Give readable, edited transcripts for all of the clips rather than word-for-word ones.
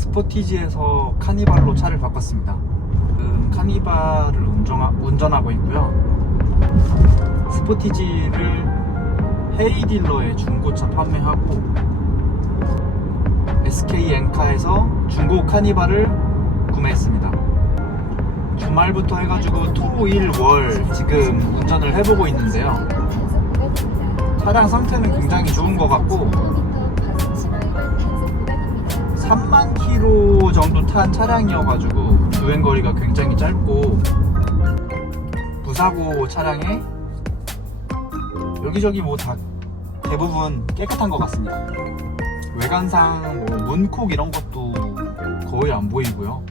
스포티지에서 카니발로 차를 바꿨습니다. 카니발을 운전하고 있고요. 스포티지를 헤이딜러에 중고차 판매하고 SK 엔카에서 중고 카니발을 구매했습니다. 주말부터 해가지고 토, 일, 월 지금 운전을 해보고 있는데요. 차량 상태는 굉장히 좋은 것 같고 3만 킬로 정도 탄 차량이어가지고 주행거리가 굉장히 짧고 무사고 차량에 여기저기 뭐 다 대부분 깨끗한 것 같습니다. 외관상 뭐 문콕 이런 것도 거의 안 보이고요.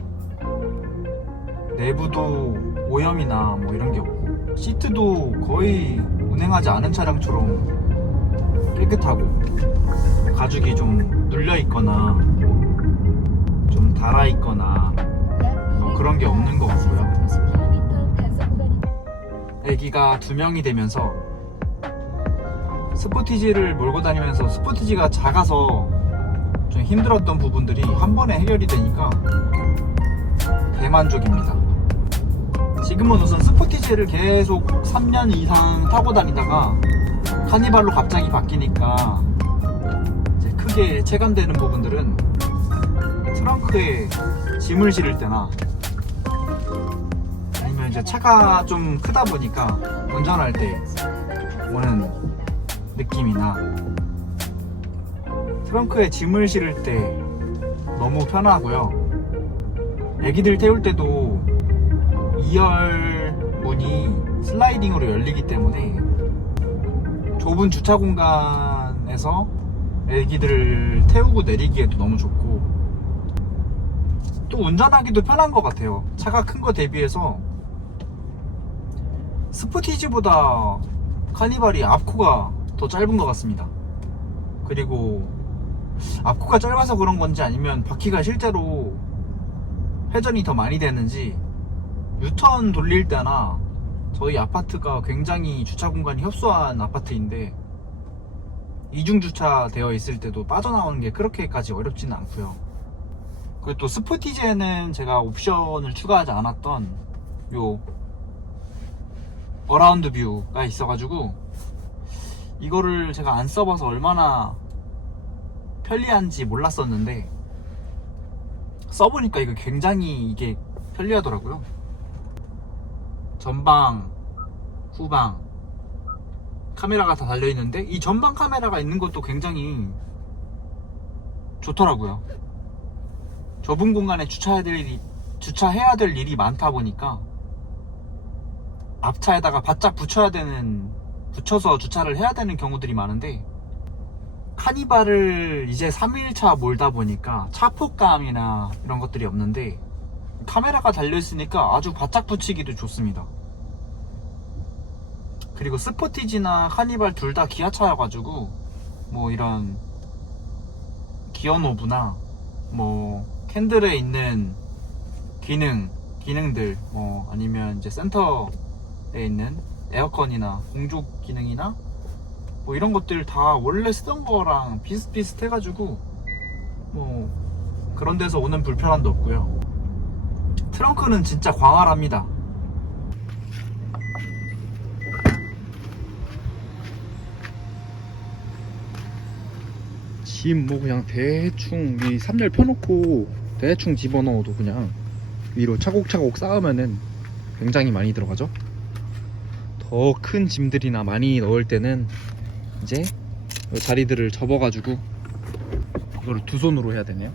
내부도 오염이나 뭐 이런 게 없고 시트도 거의 운행하지 않은 차량처럼 깨끗하고 가죽이 좀 눌려 있거나 좀 닳아 있거나 뭐 그런 게 없는 것 같고요. 애기가 2명이 되면서 스포티지를 몰고 다니면서 스포티지가 작아서 좀 힘들었던 부분들이 한 번에 해결이 되니까 대만족입니다. 지금은 우선 스포티지를 계속 3년 이상 타고 다니다가 카니발로 갑자기 바뀌니까 이제 크게 체감되는 부분들은 트렁크에 짐을 실을 때나 아니면 이제 차가 좀 크다 보니까 운전할 때 오는 느낌이나 트렁크에 짐을 실을 때 너무 편하고요. 애기들 태울 때도 2열 문이 슬라이딩으로 열리기 때문에 좁은 주차 공간에서 애기들을 태우고 내리기에도 너무 좋고 또 운전하기도 편한 것 같아요. 차가 큰 거 대비해서 스포티지보다 카니발이 앞코가 더 짧은 것 같습니다. 그리고 앞코가 짧아서 그런 건지 아니면 바퀴가 실제로 회전이 더 많이 되는지 유턴 돌릴 때나 저희 아파트가 굉장히 주차 공간이 협소한 아파트인데 이중 주차 되어 있을 때도 빠져나오는 게 그렇게까지 어렵지는 않고요. 그리고 또 스포티지에는 제가 옵션을 추가하지 않았던 요 어라운드 뷰가 있어가지고 이거를 제가 안 써봐서 얼마나 편리한지 몰랐었는데 써보니까 이거 굉장히 이게 편리하더라고요. 전방, 후방 카메라가 다 달려있는데 이 전방 카메라가 있는 것도 굉장히 좋더라고요. 좁은 공간에 주차해야 될 일이 많다 보니까 앞차에다가 바짝 붙여서 주차를 해야 되는 경우들이 많은데 카니발을 이제 3일차 몰다 보니까 차폭감이나 이런 것들이 없는데 카메라가 달려있으니까 아주 바짝 붙이기도 좋습니다. 그리고 스포티지나 카니발 둘 다 기아차여가지고 뭐 이런 기어 노브나 뭐 캔들에 있는 기능들 뭐 아니면 이제 센터에 있는 에어컨이나 공조 기능이나 뭐 이런 것들 다 원래 쓰던 거랑 비슷비슷해가지고 뭐 그런 데서 오는 불편함도 없고요. 트렁크는 진짜 광활합니다. 짐 뭐 그냥 대충 이 3열 펴놓고 대충 집어넣어도 그냥 위로 차곡차곡 쌓으면은 굉장히 많이 들어가죠. 더 큰 짐들이나 많이 넣을 때는 이제 이 자리들을 접어가지고 이거를 두 손으로 해야 되네요.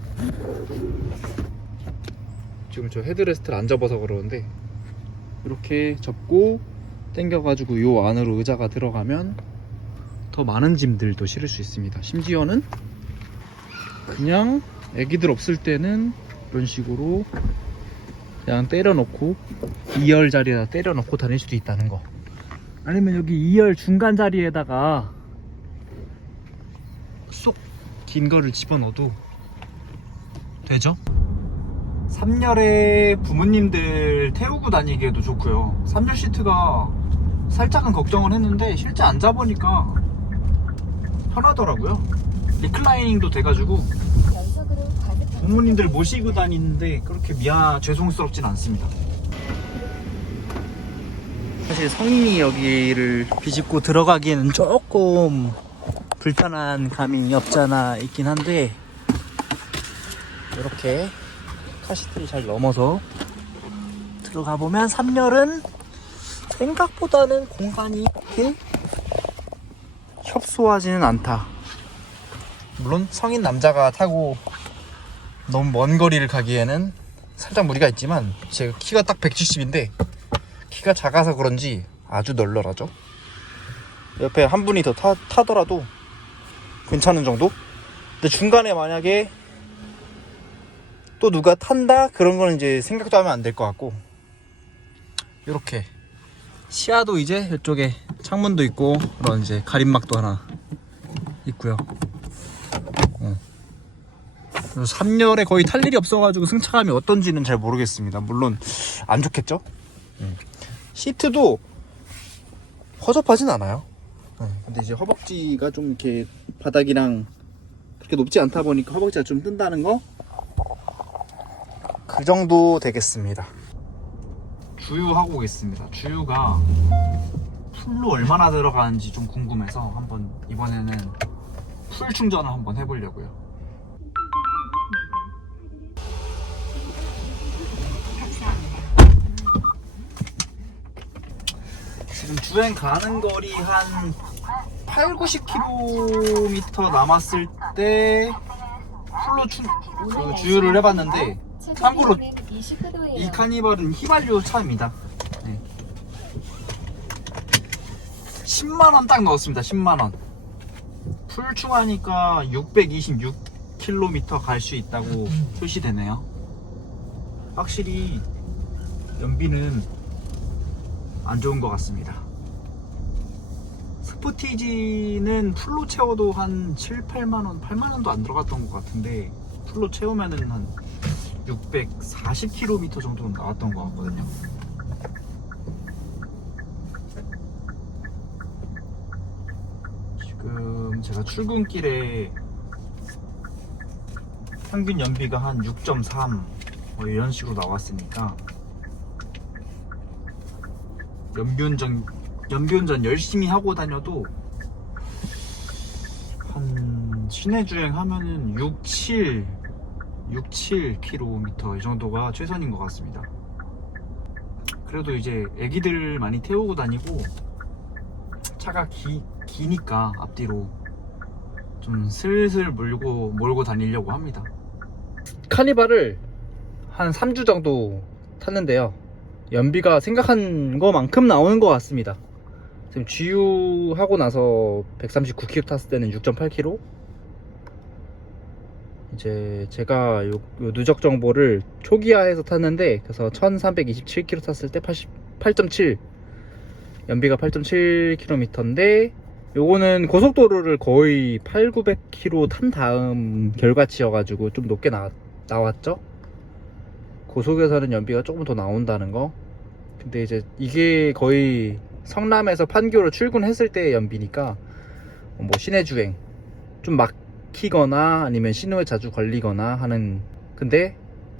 지금 저 헤드레스트를 안 접어서 그러는데 이렇게 접고 당겨가지고 요 안으로 의자가 들어가면 더 많은 짐들도 실을 수 있습니다. 심지어는 그냥 애기들 없을 때는 이런 식으로 그냥 때려 넣고 2열 자리에다 때려 넣고 다닐 수도 있다는 거. 아니면 여기 2열 중간 자리에다가 쏙 긴 거를 집어넣어도 되죠. 3열에 부모님들 태우고 다니기에도 좋고요. 3열 시트가 살짝은 걱정을 했는데 실제 앉아보니까 편하더라고요. 리클라이닝도 돼가지고 부모님들 모시고 다니는데 그렇게 죄송스럽진 않습니다. 사실 성인이 여기를 비집고 들어가기에는 조금 불편한 감이 없지 않아 있긴 한데, 이렇게 카시트를 잘 넘어서 들어가 보면 3열은 생각보다는 공간이 그렇게 협소하지는 않다. 물론 성인 남자가 타고 너무 먼 거리를 가기에는 살짝 무리가 있지만, 제가 키가 딱 170인데 키가 작아서 그런지 아주 널널하죠. 옆에 한 분이 더 타더라도 괜찮은 정도? 근데 중간에 만약에 또 누가 탄다? 그런 거는 이제 생각도 하면 안 될 것 같고, 이렇게 시야도 이제 이쪽에 창문도 있고 그런 이제 가림막도 하나 있고요. 3열에 거의 탈 일이 없어가지고 승차감이 어떤지는 잘 모르겠습니다. 물론 안 좋겠죠? 시트도 허접하진 않아요. 근데 이제 허벅지가 좀 이렇게 바닥이랑 그렇게 높지 않다 보니까 허벅지가 좀 뜬다는 거? 그 정도 되겠습니다. 주유하고 오겠습니다. 주유가 풀로 얼마나 들어가는지 좀 궁금해서 한번 이번에는 풀 충전을 한번 해보려고요. 지금 주행 가는 거리 한 80-90km 남았을 때 풀로 주유를 해봤는데, 참고로 이 카니발은 휘발유 차입니다. 네. 10만원 딱 넣었습니다. 10만원. 풀 충하니까 626km 갈 수 있다고 표시되네요. 확실히 연비는 안 좋은 것 같습니다. 스포티지는 풀로 채워도 한 7, 8만원, 8만원도 안 들어갔던 것 같은데, 풀로 채우면은 한 640km 정도 나왔던 것 같거든요. 지금 제가 출근길에 평균 연비가 한 6.3 뭐 이런 식으로 나왔으니까, 연비운전 열심히 하고 다녀도 한 시내 주행 하면은 6-7km 이 정도가 최선인 것 같습니다. 그래도 이제 애기들 많이 태우고 다니고 차가 기니까 앞뒤로 좀 슬슬 몰고 다니려고 합니다. 카니발을 한 3주 정도 탔는데요, 연비가 생각한 것만큼 나오는 것 같습니다. 지금 주유하고 나서 139km 탔을 때는 6.8km. 이제 제가 요 누적 정보를 초기화해서 탔는데, 그래서 1327km 탔을 때 8.7, 연비가 8.7km인데, 요거는 고속도로를 거의 800-900km 탄 다음 결과치여가지고 좀 높게 나왔죠. 고속에서는 연비가 조금 더 나온다는 거. 근데 이제 이게 거의 성남에서 판교로 출근했을 때의 연비니까, 뭐 시내 주행 좀 막히거나 아니면 신호에 자주 걸리거나 하는. 근데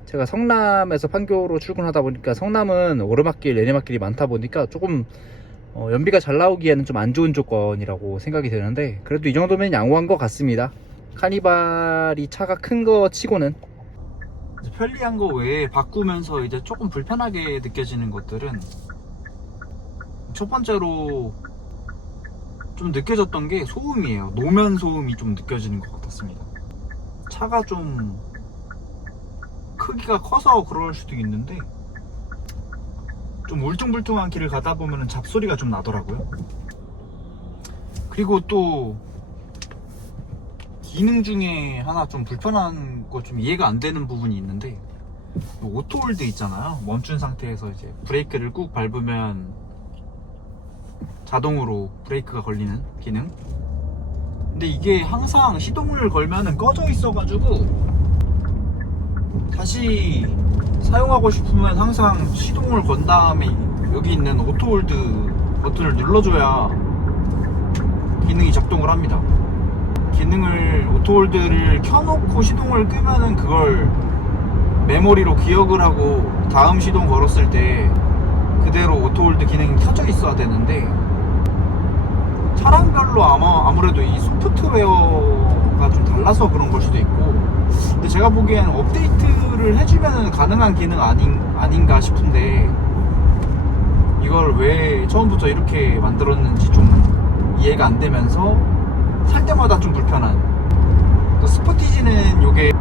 제가 성남에서 판교로 출근하다 보니까, 성남은 오르막길 내리막길이 많다 보니까 조금 연비가 잘 나오기에는 좀 안 좋은 조건이라고 생각이 되는데, 그래도 이 정도면 양호한 것 같습니다. 카니발이 차가 큰 거 치고는. 편리한 거 외에 바꾸면서 이제 조금 불편하게 느껴지는 것들은, 첫 번째로 좀 느껴졌던 게 소음이에요. 노면 소음이 좀 느껴지는 것 같았습니다. 차가 좀 크기가 커서 그럴 수도 있는데, 좀 울퉁불퉁한 길을 가다 보면 잡소리가 좀 나더라고요. 그리고 또 기능 중에 하나 좀 불편한 거, 좀 이해가 안 되는 부분이 있는데, 오토홀드 있잖아요. 멈춘 상태에서 이제 브레이크를 꾹 밟으면 자동으로 브레이크가 걸리는 기능. 근데 이게 항상 시동을 걸면은 꺼져 있어가지고, 다시 사용하고 싶으면 항상 시동을 건 다음에 여기 있는 오토홀드 버튼을 눌러줘야 기능이 작동을 합니다. 기능을 오토홀드를 켜놓고 시동을 끄면은 그걸 메모리로 기억을 하고 다음 시동 걸었을 때 그대로 오토홀드 기능이 켜져 있어야 되는데 차량별로 아무래도 이 소프트웨어가 좀 달라서 그런 걸 수도 있고, 근데 제가 보기엔 업데이트를 해주면 가능한 기능 아닌가 싶은데 이걸 왜 처음부터 이렇게 만들었는지 좀 이해가 안 되면서 살 때마다 좀 불편한. 또 스포티지는 요게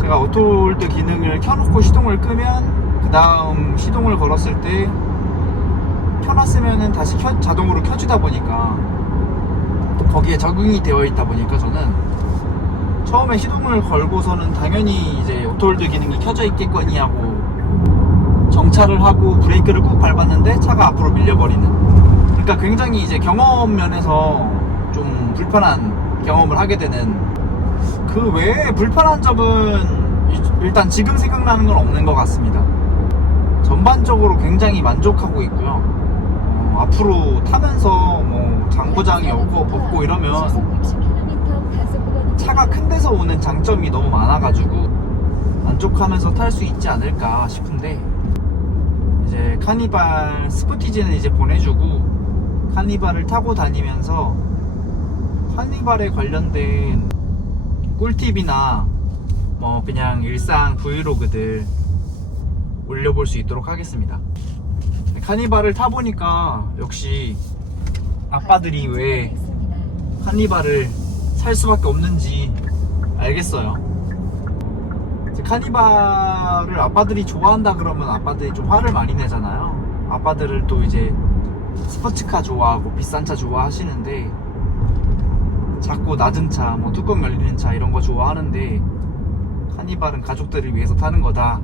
제가 오토홀드 기능을 켜놓고 시동을 끄면 그 다음 시동을 걸었을 때 켜놨으면은 다시 자동으로 켜지다 보니까 거기에 적응이 되어 있다 보니까 저는 처음에 시동을 걸고서는 당연히 이제 오토홀드 기능이 켜져 있겠거니 하고 정차를 하고 브레이크를 꾹 밟았는데 차가 앞으로 밀려버리는. 그러니까 굉장히 이제 경험 면에서 좀 불편한 경험을 하게 되는. 그 외에 불편한 점은 일단 지금 생각나는 건 없는 것 같습니다. 전반적으로 굉장히 만족하고 있고요. 앞으로 타면서 뭐 장고장이 없고 이러면 차가 큰 데서 오는 장점이 너무 많아가지고 만족하면서 탈 수 있지 않을까 싶은데, 이제 카니발 스포티지는 이제 보내주고 카니발을 타고 다니면서 카니발에 관련된 꿀팁이나 뭐 그냥 일상 브이로그들 올려볼 수 있도록 하겠습니다. 카니발을 타보니까 역시 아빠들이 왜 카니발을 살 수밖에 없는지 알겠어요. 카니발을 아빠들이 좋아한다 그러면 아빠들이 좀 화를 많이 내잖아요. 아빠들을 또 이제 스포츠카 좋아하고 비싼 차 좋아하시는데 작고 낮은 차, 뭐 뚜껑 열리는 차 이런 거 좋아하는데 카니발은 가족들을 위해서 타는 거다,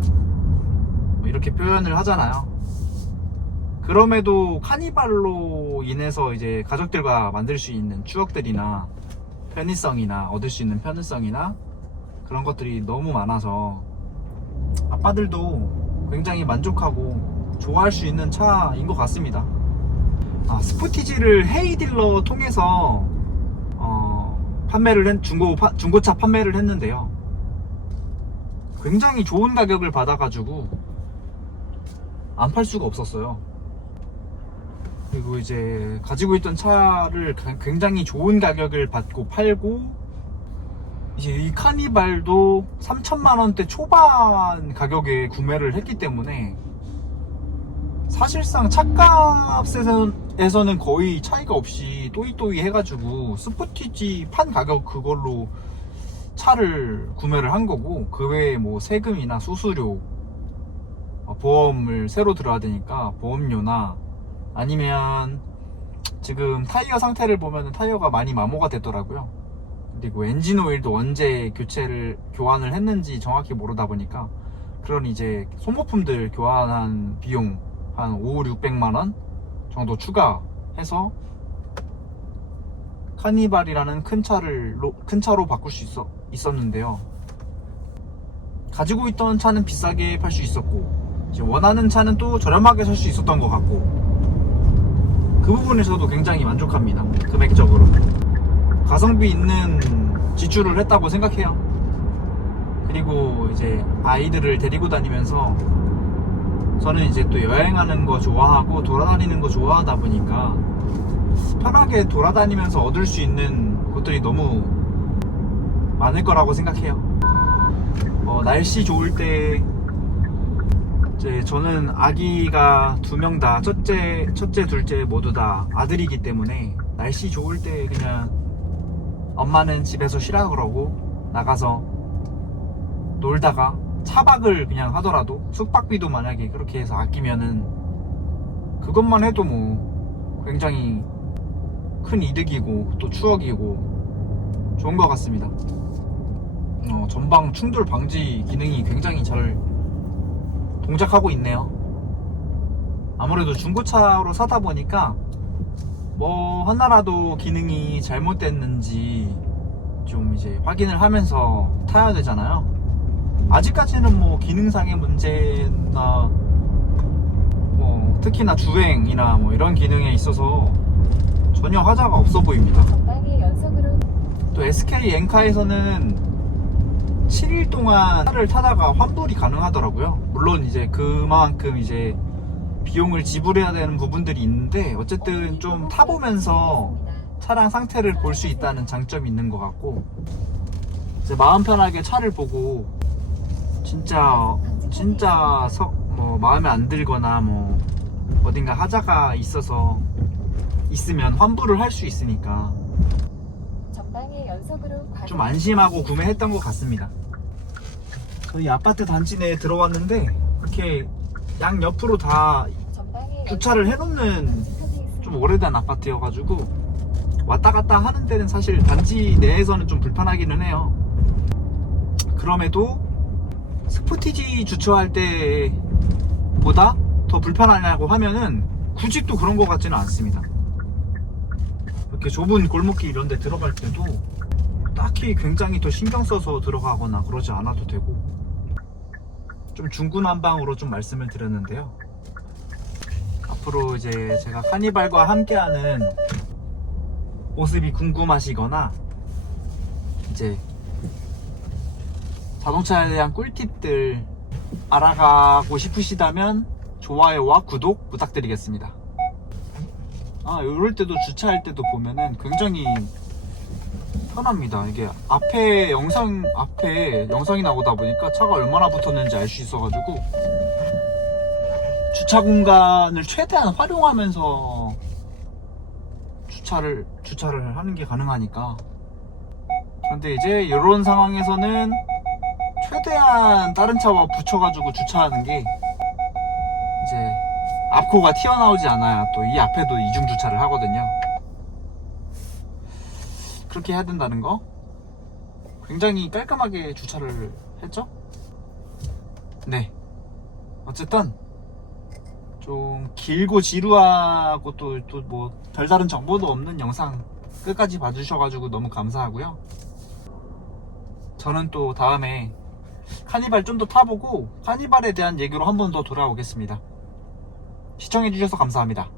뭐 이렇게 표현을 하잖아요. 그럼에도 카니발로 인해서 이제 가족들과 만들 수 있는 추억들이나 편의성이나 얻을 수 있는 편의성이나 그런 것들이 너무 많아서 아빠들도 굉장히 만족하고 좋아할 수 있는 차인 것 같습니다. 스포티지를 헤이딜러 통해서 중고차 판매를 했는데요. 굉장히 좋은 가격을 받아가지고 안 팔 수가 없었어요. 그리고 이제 가지고 있던 차를 굉장히 좋은 가격을 받고 팔고, 이제 이 카니발도 3천만원대 초반 가격에 구매를 했기 때문에 사실상 차값에서는 거의 차이가 없이 또이또이 해가지고 스포티지 판 가격 그걸로 차를 구매를 한 거고, 그 외에 뭐 세금이나 수수료, 보험을 새로 들어야 되니까 보험료나 아니면 지금 타이어 상태를 보면 타이어가 많이 마모가 됐더라고요. 그리고 엔진 오일도 언제 교환을 했는지 정확히 모르다 보니까 그런 이제 소모품들 교환한 비용 한 500~600만원 정도 추가해서 카니발이라는 큰 차로 바꿀 수 있었는데요. 가지고 있던 차는 비싸게 팔 수 있었고, 이제 원하는 차는 또 저렴하게 살 수 있었던 것 같고, 그 부분에서도 굉장히 만족합니다. 금액적으로 가성비 있는 지출을 했다고 생각해요. 그리고 이제 아이들을 데리고 다니면서 저는 이제 또 여행하는 거 좋아하고 돌아다니는 거 좋아하다 보니까 편하게 돌아다니면서 얻을 수 있는 것들이 너무 많을 거라고 생각해요. 날씨 좋을 때 이제 저는 아기가 2명 다 첫째, 둘째 모두 다 아들이기 때문에 날씨 좋을 때 그냥 엄마는 집에서 쉬라 그러고 나가서 놀다가 차박을 그냥 하더라도 숙박비도 만약에 그렇게 해서 아끼면은 그것만 해도 뭐 굉장히 큰 이득이고 또 추억이고 좋은 것 같습니다. 전방 충돌 방지 기능이 굉장히 잘 동작하고 있네요. 아무래도 중고차로 사다 보니까 뭐 하나라도 기능이 잘못됐는지 좀 이제 확인을 하면서 타야 되잖아요. 아직까지는 뭐 기능상의 문제나 뭐 특히나 주행이나 뭐 이런 기능에 있어서 전혀 하자가 없어 보입니다. 또 SK 엔카에서는 7일 동안 차를 타다가 환불이 가능하더라고요. 물론 이제 그만큼 이제 비용을 지불해야 되는 부분들이 있는데 어쨌든 좀 타보면서 차량 상태를 볼 수 있다는 장점이 있는 것 같고, 이제 마음 편하게 차를 보고 진짜 뭐 마음에 안 들거나 뭐 어딘가 하자가 있으면 환불을 할 수 있으니까 좀 안심하고 구매했던 것 같습니다. 저희 아파트 단지 내에 들어왔는데 이렇게 양 옆으로 다 주차를 해놓는 좀 오래된 아파트여가지고 왔다 갔다 하는 데는 사실 단지 내에서는 좀 불편하기는 해요. 그럼에도 스포티지 주차할 때보다 더 불편하냐고 하면은 굳이 또 그런 것 같지는 않습니다. 이렇게 좁은 골목길 이런 데 들어갈 때도 딱히 굉장히 더 신경 써서 들어가거나 그러지 않아도 되고, 좀 중구난방으로 좀 말씀을 드렸는데요. 앞으로 이제 제가 카니발과 함께하는 모습이 궁금하시거나 이제 자동차에 대한 꿀팁들 알아가고 싶으시다면 좋아요와 구독 부탁드리겠습니다. 이럴 때도 주차할 때도 보면은 굉장히 편합니다. 이게 앞에 영상이 나오다 보니까 차가 얼마나 붙었는지 알 수 있어가지고 주차 공간을 최대한 활용하면서 주차를 하는 게 가능하니까. 그런데 이제 이런 상황에서는 최대한 다른 차와 붙여가지고 주차하는 게 이제 앞코가 튀어나오지 않아야 또 이 앞에도 이중 주차를 하거든요. 그렇게 해야 된다는 거. 굉장히 깔끔하게 주차를 했죠? 네. 어쨌든 좀 길고 지루하고 또 뭐 별다른 정보도 없는 영상 끝까지 봐주셔가지고 너무 감사하고요. 저는 또 다음에 카니발 좀 더 타보고 카니발에 대한 얘기로 한 번 더 돌아오겠습니다. 시청해주셔서 감사합니다.